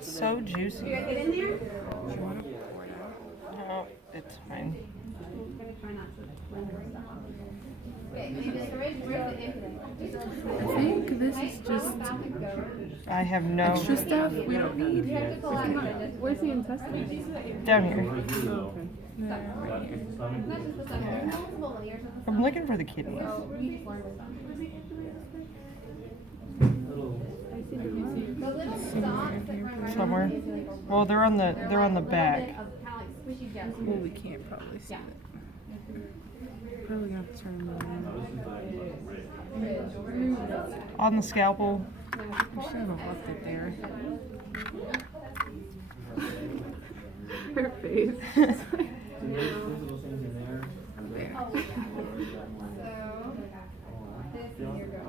So juicy. You guys get in there? Oh, it's fine. Okay, where's the empty? I think this is just I have no. extra stuff we don't need. Where's the intestine? Down here. Oh, okay. Right here. I'm looking for the kidneys. Somewhere. Well, they're on the back. Well, we can't probably see it. Probably gonna have to turn them around. On the scalpel. We should have left it there. Her face.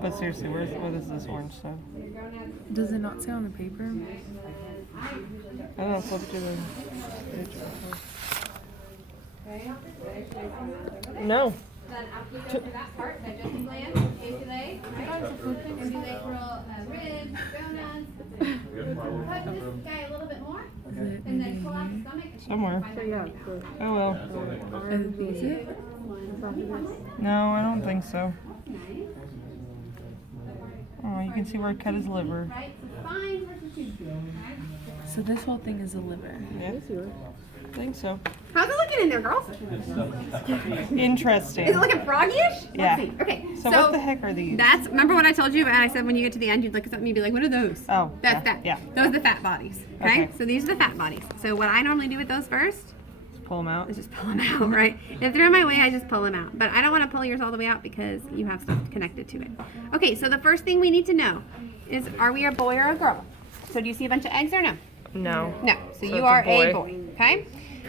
But seriously, what is this orange stuff? Does it not say on the paper? I don't know. Flip to the. No. Then after you go through that part, digestive gland, ampullate, ambulate for ribs, donuts. Cut this guy a little bit more, and then pull out the stomach. Somewhere. Yeah. Oh well. Are these it? No, I don't think so. Oh, you can see where I cut his liver. Right, so spine versus tube. So this whole thing is a liver. Yeah. I think so. How's it looking in there, girls? Interesting. Is it looking froggy-ish? Yeah. Let's see. Okay. So what the heck are these? That's, remember what I told you? And I said when you get to the end, you'd look at something and be like, what are those? Oh, That's yeah, that. yeah. Those are the fat bodies. Okay? Okay. So these are the fat bodies. So what I normally do with those first Let's pull them out. is just pull them out, right? If they're in my way, I just pull them out. But I don't want to pull yours all the way out because you have stuff connected to it. Okay, so the first thing we need to know is, are we a boy or a girl? So do you see a bunch of eggs or no? No. No. So you it's are a boy. a boy. Okay?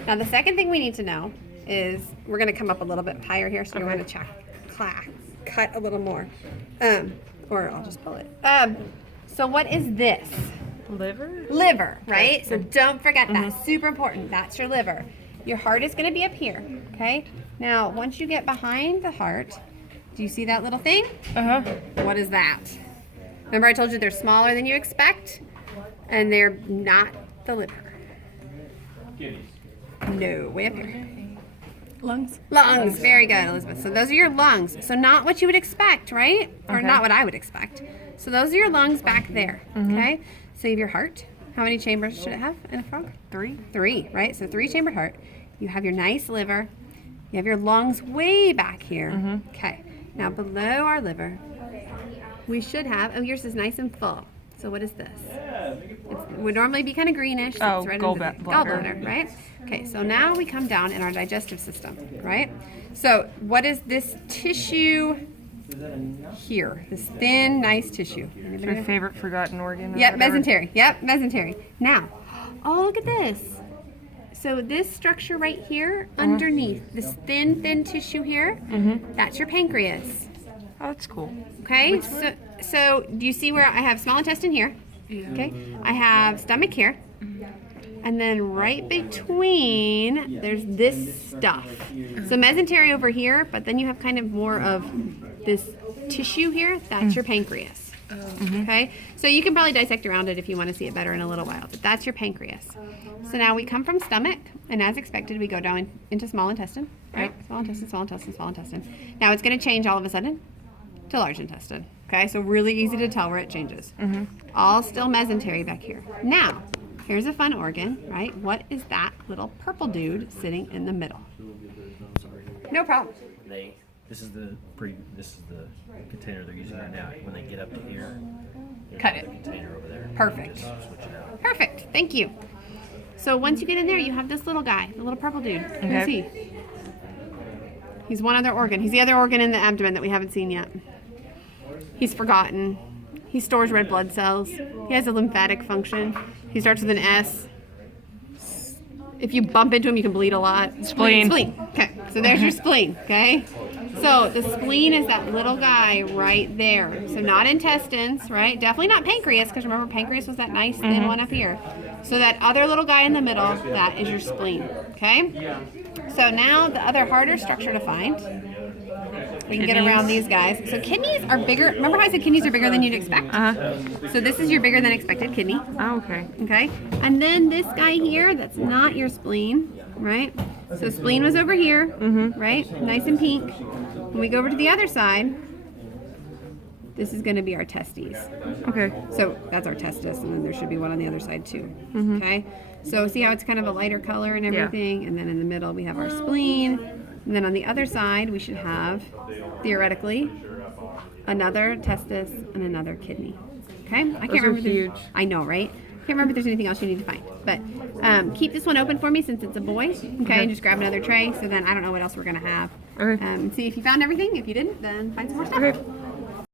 Now the second thing we need to know is, we're going to come up a little bit higher here, so you're going to cut a little more. Or I'll just pull it. So what is this? Liver? Liver, right? So don't forget that. Super important. That's your liver. Your heart is going to be up here, okay? Now, once you get behind the heart, do you see that little thing? Uh-huh. What is that? Remember I told you they're smaller than you expect? And they're not the liver. No, way up here. Lungs? Lungs. Very good, Elizabeth. So those are your lungs. So not what you would expect, right? Or Okay. not what I would expect. So those are your lungs back there, okay? So you have your heart. How many chambers should it have in a frog? 3. 3, right? So 3-chambered heart. You have your nice liver. You have your lungs way back here. Okay. Now below our liver, we should have, oh, yours is nice and full. So what is this? It would normally be kind of greenish. So Oh, it's right under the gallbladder. gallbladder, right? Okay, so now we come down in our digestive system, right? So what is this tissue here? This thin, nice tissue. It's your favorite forgotten organ? or Yep, whatever? mesentery. Yep, mesentery. Now, oh, look at this. So this structure right here, underneath, this thin tissue here, that's your pancreas. Oh, that's cool. Okay, so do you see where I have small intestine here? Yeah. Okay, I have stomach here. And then right between, there's this stuff. So mesentery over here, but then you have kind of more of this tissue here. That's your pancreas. Okay, so you can probably dissect around it if you want to see it better in a little while, but that's your pancreas. So now we come from stomach, and as expected, we go down into small intestine, right? Small intestine, small intestine, small intestine. Now it's going to change all of a sudden to large intestine. Okay, so really easy to tell where it changes. All still mesentery back here. Now, here's a fun organ, right? What is that little purple dude sitting in the middle? No problem. This is the container they're using right now. When they get up to here, Cut it. the container over there. Perfect. Just switch it out. Perfect. Thank you. So once you get in there, you have this little guy, the little purple dude. Who's he? He's one other organ. He's the other organ in the abdomen that we haven't seen yet. He's forgotten. He stores red blood cells. He has a lymphatic function. He starts with an S. If you bump into him, you can bleed a lot. Spleen. Spleen. Okay, so there's your spleen, okay? So the spleen is that little guy right there. So not intestines, right? Definitely not pancreas, because remember pancreas was that nice thin one up here. So that other little guy in the middle, that is your spleen, okay? So now the other harder structure to find we can get around these guys. So kidneys are bigger. Remember how I said kidneys are bigger than you'd expect? So this is your bigger than expected kidney. Oh, okay. Okay. And then this guy here, that's not your spleen, right? So spleen was over here, right? Nice and pink. When we go over to the other side, this is going to be our testes. Okay. So that's our testis, and then there should be one on the other side too. Okay. So see how it's kind of a lighter color and everything, and then in the middle we have our spleen, and then on the other side we should have, theoretically, another testis and another kidney. Okay. I can't remember. huge. I know, right? Can't remember if there's anything else you need to find, but keep this one open for me since it's a boy. Okay, and just grab another tray. So then I don't know what else we're gonna have. Okay. See if you found everything. If you didn't, then find some more stuff. Okay.